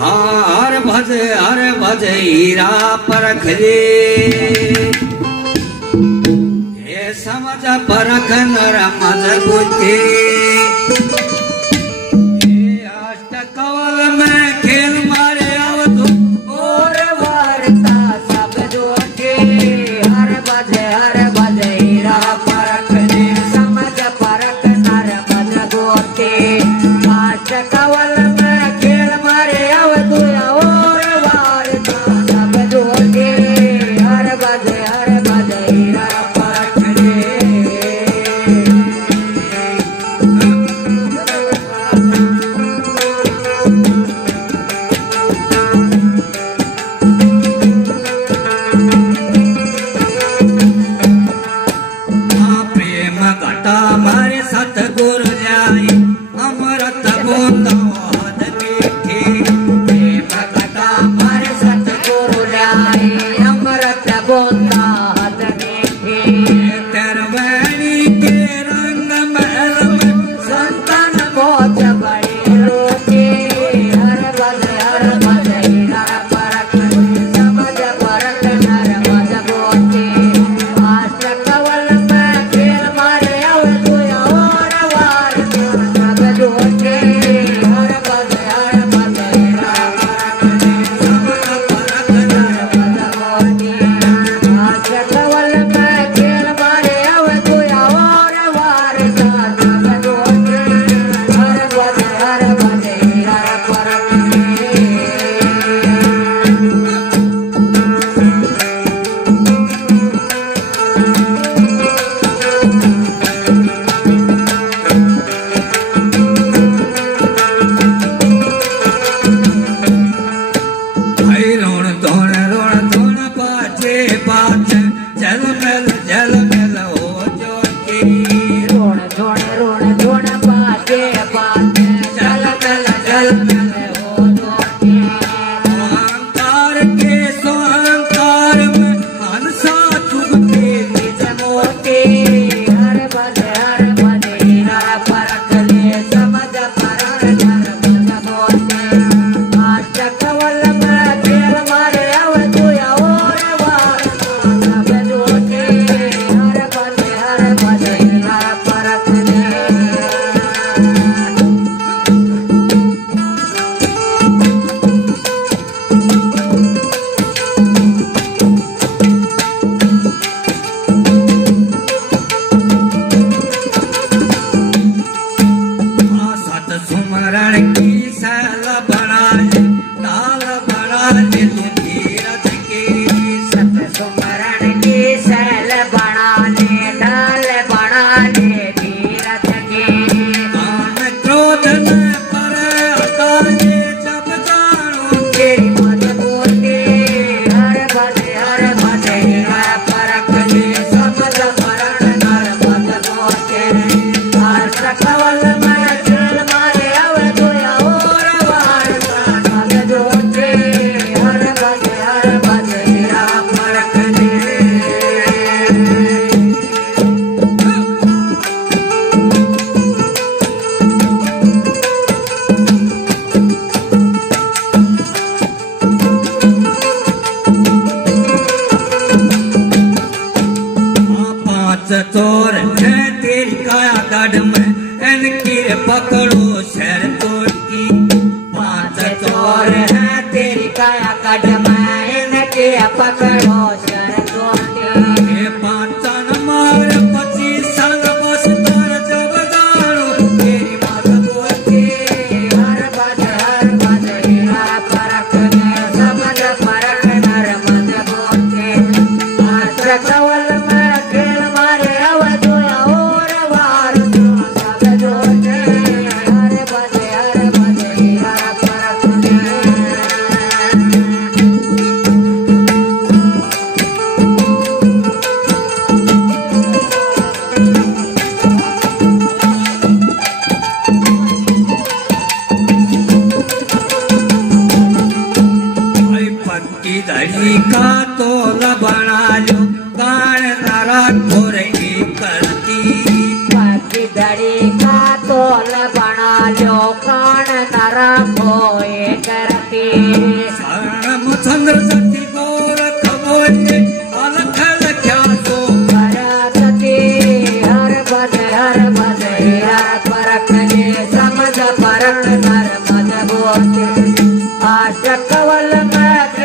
हर भज हीरा परख ले ये समझ परख नर मज बुद्धि अष्ट कवल में खेल मारे अवधु और वार्ता सब जोटे हर भज हीरा परख ले समझ परख नर मज गोटे अष्ट कवल में खेल मारे अवधु और वार्ता सब जोटे हर भज हीरा परख ले हमारे सतगुरु जाए अमृत बूंद वाद मीठी प्रेम कथा हमारे सतगुरु जाए अमृत बूंद वाद मीठी तरवैनी के रंग महल में संतन मोच बड़े रोके हर भज हीरा परख समझ परख नर मज गोटे अष्ट कवल में खेल मारे चोर है तेरी काया गढ़ में इनकी पकड़ो शर तोड़ की पांच चोर है तेरी काया गढ़ में इनके पकड़ो शर तोड़ की पांच मार 25 साल बस तार जब जानो तेरी बात बोलती हर भज हीरा परख ने समझ परख नर मज बोलते अष्ट कवल में खेल मारे अवधु और वार्ता सब जोटे हर भज हीरा परख ने पक्की दही का तोल बना लो कान नारा खोर की करती पक्की दही का तोल बना लो कान नारा मोए करती शरण चंद्र सती गोरख बोले अलख लख्या सो करती हर बद हर परख ने समझ परख नर मद बोते आशक वल में